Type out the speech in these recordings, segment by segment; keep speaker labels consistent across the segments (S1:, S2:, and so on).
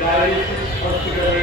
S1: Dialysis হসপিটালে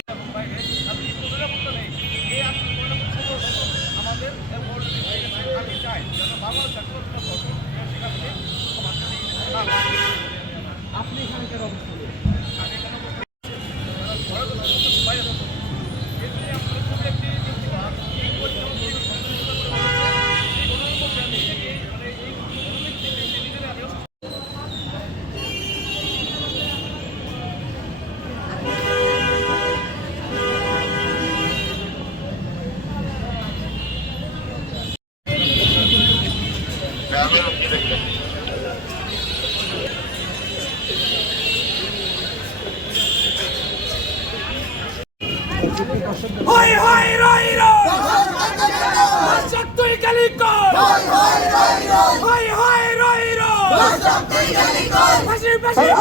S1: টেলিকল high high রই রই। হাই হাই রই রই।